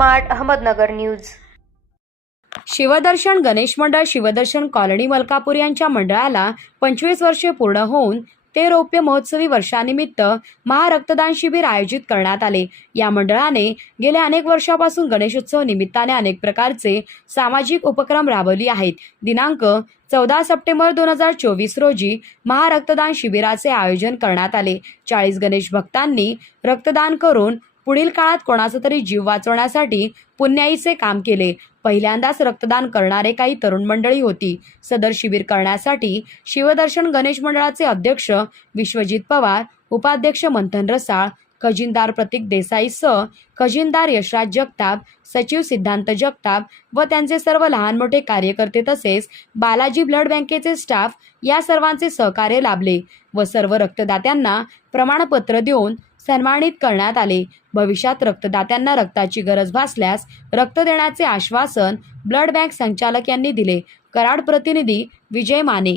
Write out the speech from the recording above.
Smart Ahmednagar news. Shivdarshan Ganesh मंडळ Shivdarshan colony Malkapur यांच्या मंडळाला पंचवीस वर्षे पूर्ण होऊन ते रौप्य महोत्सवी वर्षानिमित्त महारक्तदान शिबिर आयोजित करण्यात आले. या मंडळाने गेल्या अनेक वर्षापासून गणेशोत्सव निमित्ताने अनेक प्रकारचे सामाजिक उपक्रम राबवली आहेत. दिनांक चौदा सप्टेंबर दोन हजार चोवीस रोजी महारक्तदान शिबिराचे आयोजन करण्यात आले. चाळीस गणेश भक्तांनी रक्तदान करून पुढील काळात कोणाचा तरी जीव वाचवण्यासाठी पुण्याईचे काम केले. पहिल्यांदाच रक्तदान करणारे काही तरुण मंडळी होती. सदर शिबिर करण्यासाठी शिवदर्शन गणेश मंडळाचे अध्यक्ष विश्वजित पवार उपाध्यक्ष मंथन रसाळ खजिनदार प्रतीक देसाईसह खजिनदार यशराज जगताप सचिव सिद्धांत जगताप व त्यांचे सर्व लहान मोठे कार्यकर्ते तसेच बालाजी ब्लड बँकेचे स्टाफ या सर्वांचे सहकार्य लाभले व सर्व रक्तदात्यांना प्रमाणपत्र देऊन सन्मानित करण्यात आले. भविष्यात रक्तदात्यांना रक्ताची गरज भासल्यास रक्त देण्याचे आश्वासन ब्लड बँक संचालक यांनी दिले. कराड प्रतिनिधी विजय माने.